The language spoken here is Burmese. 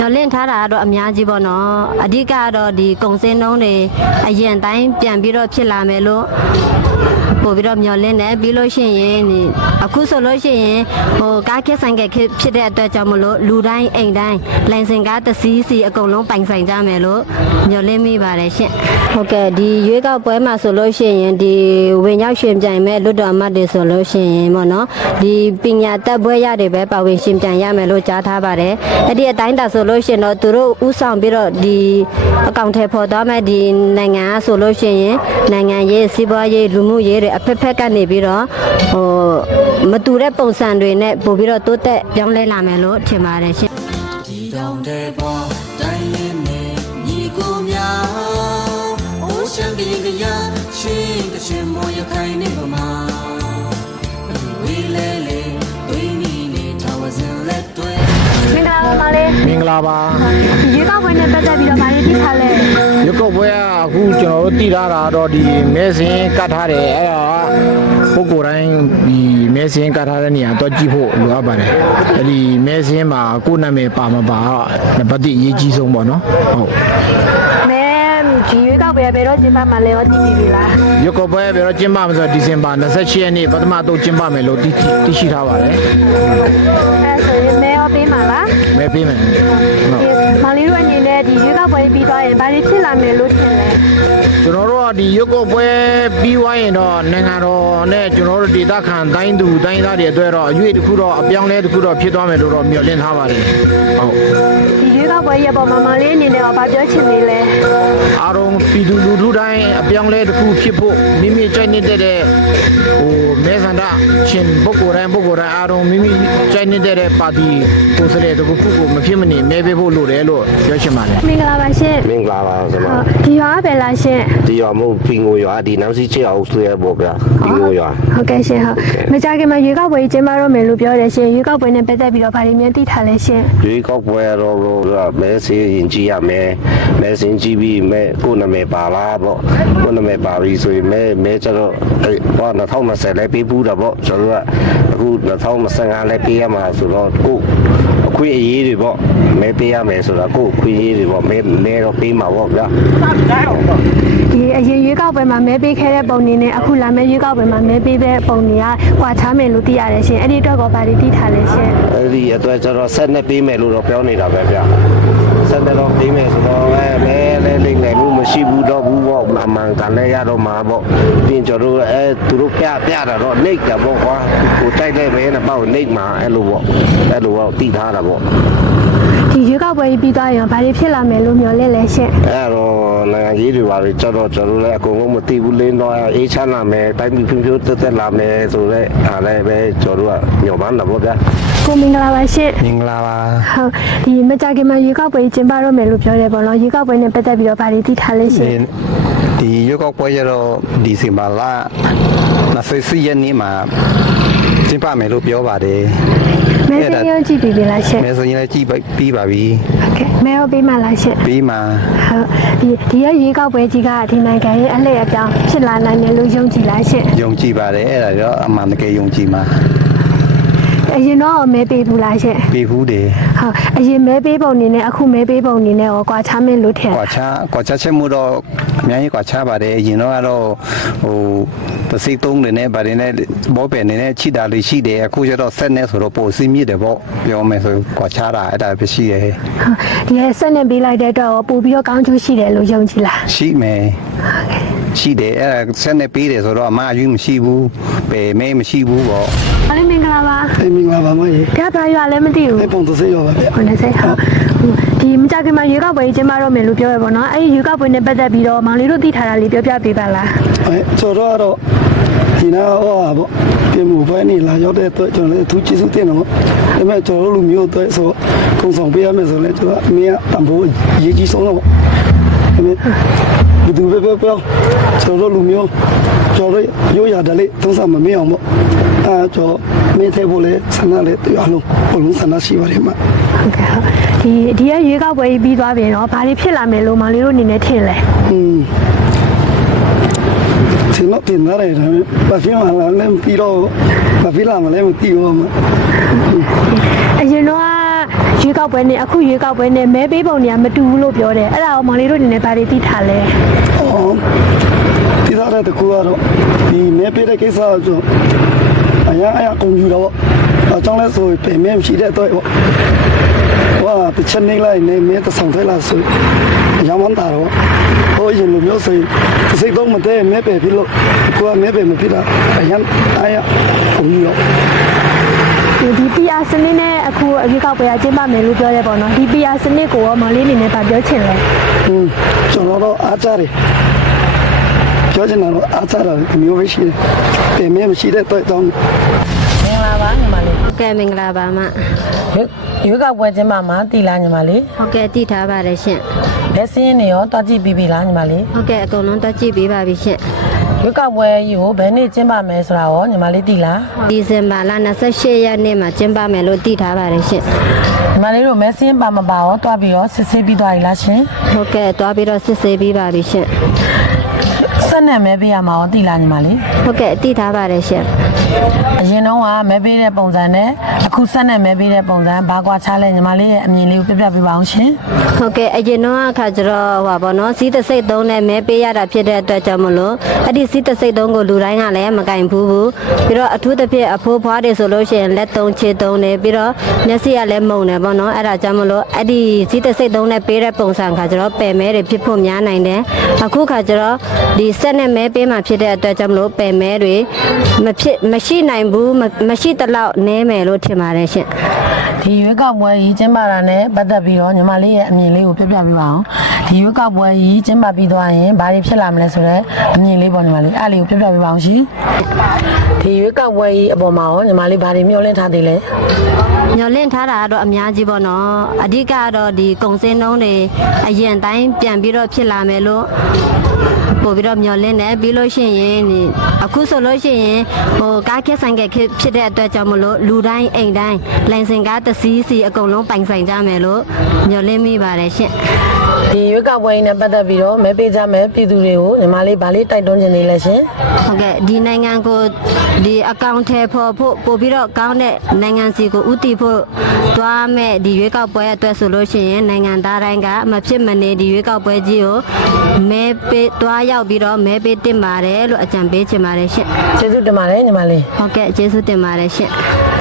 လင့်ထားတာတော့အများကြီးပေါ့နော်အဓိကတော့ဒီကုံစင်းနှုံးတွေအရင်တိုင်းပြန်ပြီးတော့ဖြစ်လာမယ်လို့ပို့ပြီးတော့မျောလင့်တယ်ပြီးလို့ရှိရင်အခုဆိုလို့ရှိရင်ကားခက်ဆိုင်ကဖြစ်တဲ့အတွက်ကြောင့်မလို့လူတိုင်းအိမ်တိုင်းလိုင်စင်ကားတစ်စီးစီအကုန်လုံးပိုင်ဆိုင်ကြမယ်လို့မျောလင့်မိပါတယ်ရှင်ဟုတ်ကဲ့ဒီရွေးကောက်ပွဲမှာဆိုလို့ရှိရင်ဒီဝင်ရောက်ရှင်ပြိုင်မဲ့လွတ်တော်အမတ်တွေဆိုလို့ရှိရင်ပေါ့နော်ဒီပညာတတ်ပွဲရတွေပဲပါဝင်ရှင်ပြိုင်ရမယ်လို့ကြားထားပါတယ်အဲ့ဒီအတိုင်းတာဆိုလို့ရှိရင်တော့သူတို့ဥဆောင်ပြီးတော့ဒီအကောင့်ထဲပေါ်သွားမဲ့ဒီနိုင်ငံဆိုလို့ရှိရင်နိုင်ငံရေးစီးပွားရေးလူမှုရေးတွေအဖက်ဖက်ကနေပြီးတော့မတူတဲ့ပုံစံတွေနဲ့ပို့ပြီးတော့တိုးတက်ပြောင်းလဲလာမယ်လို့ထင်ပါတယ်ရှင်ဒီတောင်တဲ့ပေါ်တိုင်းရင်းနေညီကိုများအိုးရှမ်းကရင်ကရချင်းတချင်းမောရခိုင်နေပမာဝီလဲလေဝီနီနေထာဝစင်လက်တွေမင်္ဂလာပါမလေးမင်္ဂလာပါရွေးကောက်ပွဲနဲ့ပတ်သက်ပြီးတော့ဗာရေးပြထားလဲရွေးကောက်ပွဲကအခုကျွန်တော်တို့တည်ထားတာတော့ဒီမဲစင်းကတ်ထားတယ်အဲ့ဒါပုဂ္ဂိုလ်တိုင်းဒီမဲစင်းကတ်ထားတဲ့နေရာတော့ကြည့်ဖို့လိုအပ်ပါတယ်အဲ့ဒီမဲစင်းမှာကိုယ်နာမည်ပါမပါနံပါတ်1အရေးကြီးဆုံးပေါ့နော်ဟုတ်မဲဒီရွေးကောက်ပွဲဘယ်တော့ကျင်းပမှာလဲရောသိပြီလားရွေးကောက်ပွဲဘယ်တော့ကျင်းပမှာဆိုတော့ဒီဇင်ဘာ28ရက်နေ့ပထမတော့ကျင်းပမယ်လို့သိရှိထားပါတယ်အဲ့ဆိုရင်မဲရောပေးမှာလားမဲပေးမယ်မောင်လေးတို့အနေနဲ့ဒီရွေးကောက်ပွဲပြီးသွားရင်ဗာရေးဖြစ်လာမယ်လို့ထင်လဲကျွန်တော်တို့ကဒီရွေးကောက်ပွဲပြီးသွားရင်တော့နိုင်ငံတော်နဲ့ကျွန်တော်တို့ဒေသခံတိုင်းသူတိုင်းသားတွေအတွက်တော့အရွေးတစ်ခုတော့အပြောင်းလဲတစ်ခုတော့ဖြစ်သွားမယ်လို့တော့မျှော်လင့်ထားပါတယ်ဟုတ်ဒီရွေးကောက်ပွဲရဲ့ပေါ်မှာမောင်လေးအနေနဲ့ဗာပြောချင်နေလဲအားလုံးပြည်သူလူထုတိုင်းအပြောင်းလဲတစ်ခုဖြစ်ဖို့မိမိကြိုက်နေတဲ့မဲဆန္ဒရှင်ပုဂ္ဂိုလ်တိုင်းအားလုံးမိမိကြိုက်နေတဲ့ပါတီကိုယ်စားလှယ်တစ်ခုကိုမဖြစ်မနေမဲပေးဖို့လိုတယ်လို့ပြောချင်ပါတယ်မင်္ဂလာပါရှင်မင်္ဂလာပါဆရာဒီရွာပဲလားရှင်ဒီရွာမို့ပင်ကိုရွာဒီနောက်စီချစ်အောင်ဆွဲပေါ့ဗျာပင်ကိုရွာဟုတ်ကဲ့ရှင်ဟုတ်မကြခင်မှာရွေးကောက်ပွဲကျင်းပတော့မယ်လို့ပြောတယ်ရှင်ရွေးကောက်ပွဲနဲ့ပတ်သက်ပြီးတော့ဗာတွေမြန်သိထားလဲရှင်ရွေးကောက်ပွဲတော့မဲစင်းရင်ကြည့်ရမယ်မဲစင်းကြည့်ပြီးမဲကိုနာမည်ပါလားပေါ့ကိုနာမည်ပါပြီဆိုရင်မဲကျတော့ဟော2020လဲပေးဘူးတာပေါ့ကျွန်တော်ကအခု2025လဲပေးရမှာဆိုတော့ကိုအခွင့်အရေးတွေပေါ့မဲပေးရမယ်ဆိုတော့ကိုအခွင့်အရေးတွေပေါ့မဲလဲတော့ပေးမှာပေါ့ဗျာဒီအရင်ရွေးကောက်ပွဲမှာမဲပေးခဲ့တဲ့ပုံတွေနဲ့အခုလာမယ့်ရွေးကောက်ပွဲမှာမဲပေးတဲ့ပုံတွေကကွာခြားမယ်လို့သိရတယ်ရှင်အဲ့ဒီအတွက်ကောဗာတွေသိထားလဲရှင်အဲ့ဒီအတွက်ကျတော့ဆက်နဲ့ပေးမယ်လို့တော့ပြောနေတာပဲဗျာဆက်နဲ့တော့ပေးမယ်ဆိုတော့မဲလဲလိမ့်နိုင်မှုမရှိဘူးတော့ဘူးပေါ့အမှန်ကန်လဲရတော့မှာပေါ့ပြင်ကျတော့သူတို့ပြတာတော့နှိတ်တာပေါ့ကွာကိုတိုက်တဲ့မဲနဲ့ပေါ့နှိတ်မှာအဲ့လိုပေါ့သိထားတာပေါ့ဒီရွေးကောက်ပွဲပြီးသွားရင်ဗာတွေဖြစ်လာမယ်လို့မျှော်လင့်လဲရှင်အဲ့တော့နိုင်ငံရေးတွေပါပြီးကျတော့ကျွန်တော်လည်းအကုန်လုံးမသိဘူးလင်းတော့အေးချမ်းလာမယ်တိုင်းပြည်ဖြိုးတက်လာမယ်ဆိုတော့အားလည်းပဲကျွန်တော်ကမျှော်မှန်းတာပေါ့ဗျာကိုမင်္ဂလာပါရှင်မင်္ဂလာပါဟုတ်ဒီမကြခင်မှာရွေးကောက်ပွဲကျင်းပတော့မယ်လို့ပြောတယ်ပေါ့နော်ရွေးကောက်ပွဲနဲ့ပတ်သက်ပြီးတော့ဗာတွေသိထားလဲရှင်ဒီရွေးကောက်ပွဲရတော့ဒီဇင်ဘာလ24ရက်နေ့မှာကျင်းပမယ်လို့ပြောပါတယ်မဲစင်းရောကြည့်ပြီလားရှင်မဲစင်းလည်းကြည့်ပြီးပါပြီโอเคမဲရောပေးမှလားရှင်ပြီးမှဟုတ်ဒီရွေးကောက်ပွဲကြီးကဒီနိုင်ငံရဲ့အလှည့်အပြောင်းဖြစ်လာနိုင်တယ်လို့ယုံကြည်လားရှင်ယုံကြည်ပါတယ်အဲ့ဒါတော့အမှန်တကယ်ယုံကြည်မှာအရင်တော့မဲပေးဘူးလားရှင်ပေးဘူးတယ်ဟုတ်အရင်မဲပေးပုံနေနဲ့အခုမဲပေးပုံနေနဲ့ရောကွာခြားမင်းလို့ထင်ကွာခြားချက်မှုတော့အများကြီးကွာခြားပါတယ်အရင်တော့ကတော့ပစိသုံးနေနဲ့ဗားနေဘောပယ်နေနဲ့ချိတာလေးရှိတယ်အခုကျတော့ဆက်နေဆိုတော့ပိုစင်းမြစ်တယ်ပေါ့ပြောမယ်ဆိုကွာခြားတာအဲ့ဒါပဲရှိတယ်ဟုတ်ဒီဆက်နေပေးလိုက်တဲ့တော့ပို့ပြီးတော့ကောင်းကျိုးရှိတယ်လို့ယုံကြည်လားရှိမယ်ရှိတယ်အဲ့ဒါဆက်နေပေးတယ်ဆိုတော့အမအယူမရှိဘူးပဲမဲမရှိဘူးပေါ့အားလုံးမင်္ဂလာပါမင်္ဂလာပါမကြီးဒါပါရွာလည်းမသိဘူးပုံသစိရောပါဗျပုံသစိဟုတ်ဒီမကြခင်မှာရွေးကောက်ပွဲကျင်းပတော့မယ်လို့ပြောရပါတော့အဲ့ဒီရွေးကောက်ပွဲနဲ့ပတ်သက်ပြီးတော့မောင်လေးတို့သိထားတာလေးပြောပြပေးပါလားကျွန်တော်ကတော့ဒီနာဟောပေါ့ပြင်မှုပွဲနေလာရောက်တဲ့အတွက်ကျွန်တော်လည်းသူကျေးဇူးတင်တော့ဒါပေမဲ့ကျွန်တော်တို့လူမျိုးအတွက်ဆိုကုံဆောင်ပေးရမယ်ဆိုလဲကျွန်တော်အမေကတန်ဖိုးရေးကြီးဆုံးတော့ဒါပေမဲ့ဒီသူပဲပြောကျွန်တော်တို့လူမျိုးကျွန်တော်ရိုးရတယ်လေသုံးစားမမေ့အောင်ပေါ့ကျွန်တော်မေ့သေးဖို့လဲဆန္ဒလဲတရားလုံးဘလုံးဆန္ဒရှိပါတယ်မှာဟုတ်ကဲ့ဒီရွေးကောက်ပွဲပြီးသွားပြီနော်ဘာတွေဖြစ်လာမယ်လို့မောင်လေးတို့အနေနဲ့ထင်လဲထင်တော့တင်ရတယ်ဘာဖြစ်မှလဲပြီးတော့ဘာဖြစ်လာမလဲမသိဘူးအရင်တော့ရွေးကောက်ပွဲနဲ့အခုရွေးကောက်ပွဲနဲ့မဲပေးပုံတွေကမတူဘူးလို့ပြောတယ်အဲ့ဒါကိုမောင်လေးတို့အနေနဲ့ဘာတွေသိထားလဲဒီသားတဲ့တကူကတော့ဒီမဲပေးတဲ့ကိစ္စကဆိုအရာကုန်ယူတော့အကြောင်းလဲဆိုပြင်မဲမရှိတဲ့တော့ဝါတချနေလိုက်နေမဲတဆောင်ထဲလာဆိုအရာမန်တာတော့ဟိုရင်လိုမျိုးဆိုစိတ်တော့မတည့်မဲပဲဖြစ်လို့ကိုကမဲပဲမဖြစ်တာအရာကုန်ယူတော့ဒီ PR စနစ်နဲ့အခုအရွေးကောက်ပွဲကကျင်းပမယ်လို့ပြောရဲပေါ့နော်ဒီ PR စနစ်ကိုရောမောင်လေးအနေနဲ့ဗာပြောချင်လဲကျွန်တော်တို့အားကြတယ်ပြောချင်တာတော့အားကြတာမျိုးပဲရှိတယ်ပြင်မဲမရှိတဲ့တော့တောင်းမင်္ဂလာပါညီမလေးဟုတ်ကဲ့မင်္ဂလာပါမရွေးကောက်ပွဲကျင်းပမှာတည်လားညီမလေးဟုတ်ကဲ့တည်ထားပါတယ်ရှင်လက်စင်းနေရောတွားကြည့်ပြီးပြီလားညီမလေးဟုတ်ကဲ့အကုန်လုံးတက်ကြည့်ပေးပါပြီရှင်ရွေးကောက်ပွဲကြီးကိုဘယ်နေ့ကျင်းပမယ်ဆိုတာရောညီမလေးတည်လားဒီဇင်ဘာလ28ရက်နေ့မှာကျင်းပမယ်လို့တည်ထားပါတယ်ရှင်ညီမလေးတို့မဲစင်းပါမပါရောတွားပြီးရောစစ်ဆေးပြီးသွားပြီလားရှင်ဟုတ်ကဲ့တွားပြီးတော့စစ်ဆေးပေးပါပြီရှင်ဆက်နဲ့မဲပေးရမှာရောတည်လားညီမလေးဟုတ်ကဲ့တည်ထားပါတယ်ရှင်အရင်တော့ကမဲပေးတဲ့ပုံစံနဲ့အခုဆက်နဲ့မဲပေးတဲ့ပုံစံဘာကွာခြားလဲညီမလေးရဲ့အမြင်လေးကိုပြပြပေးပါအောင်ရှင်ဟုတ်ကဲ့အရင်တော့အခါကျတော့ဟပါဘောနော်စီးတစိတ်သုံးနဲ့မဲပေးရတာဖြစ်တဲ့အတွက်ကြောင့်မလို့အဲ့ဒီစီးတစိတ်သုံးကိုလူတိုင်းကလည်းမကင်ဘူးပြီးတော့အထူးသဖြင့်အဖိုးဖွားတွေဆိုလို့ရှိရင်လက်သုံးခြေသုံးနေပြီးတော့မျက်စိကလည်းမုံတယ်ပေါ့နော်အဲ့ဒါကြောင့်မလို့အဲ့ဒီစီးတစိတ်သုံးနဲ့ပေးတဲ့ပုံစံခါကျတော့ပယ်မဲတွေဖြစ်ဖို့များနိုင်တယ်အခုခါကျတော့ဒီဆက်နဲ့မဲပေးမှဖြစ်တဲ့အတွက်ကြောင့်မလို့ပယ်မဲတွေမရှိနိုင်ဘူးမရှိတလောက်နည်းမယ်လို့ထင်ပါတယ်ရှင်ဒီရွေးကောက်ပွဲကြီးကျင်းပတာနဲ့ပတ်သက်ပြီးတော့ညီမလေးရဲ့အမြင်လေးကိုပြပြပေးပါအောင်ဒီရွေးကောက်ပွဲကြီးကျင်းပပြီးသွားရင်ဘာတွေဖြစ်လာမလဲဆိုတော့အမြင်လေးပေါ့ညီမလေးအဲ့လေးကိုပြပြပေးပါအောင်ရှင်ဒီရွေးကောက်ပွဲကြီးအပေါ်မှာရောညီမလေးဘာတွေမျှော်လင့်ထားသေးလဲညှော်လင့်ထားတာကတော့အများကြီးပေါ့နော်အဓိကကတော့ဒီကုံစင်းနှုံးတွေအရင်တိုင်းပြန်ပြီးတော့ဖြစ်လာမယ်လို့ပို့ပြီးတော့မျှော်လင့်တယ်ပြီးလို့ရှိရင်ဒီအခုဆိုလို့ရှိရင်ဟိုကားခက်ဆိုင်ကဖြစ်တဲ့အတွက်ကြောင့်မလို့လူတိုင်းအိမ်တိုင်းလိုင်စင်ကားတစ်စီးစီအကုန်လုံးပိုင်ဆိုင်ကြမယ်လို့မျှော်လင့်မိပါတယ်ရှင့်ဒီရွေးကောက်ပွဲကြီးနဲ့ပတ်သက်ပြီးတော့မဲပေးကြမယ်ပြည်သူတွေကိုညီမလေးဗာလေးတိုက်တွန်းခြင်းနေလဲရှင်ဟုတ်ကဲ့ဒီနိုင်ငံကိုဒီအကောင့်ထဲဖို့ပို့ပြီးတော့ကောင်းတဲ့နိုင်ငံစီကိုဥတီဖို့တွားမဲ့ဒီရွေးကောက်ပွဲအတွက်ဆိုလို့ရှိရင်နိုင်ငံသားတိုင်းကမဖြစ်မနေဒီရွေးကောက်ပွဲကြီးကိုမဲပေးတွားရောက်ပြီးတော့မဲပေးတင်ပါတယ်လို့အကြံပေးချင်ပါတယ်ရှင့်ကျေးဇူးတင်ပါတယ်ညီမလေးဟုတ်ကဲ့ကျေးဇူးတင်ပါတယ်ရှင့်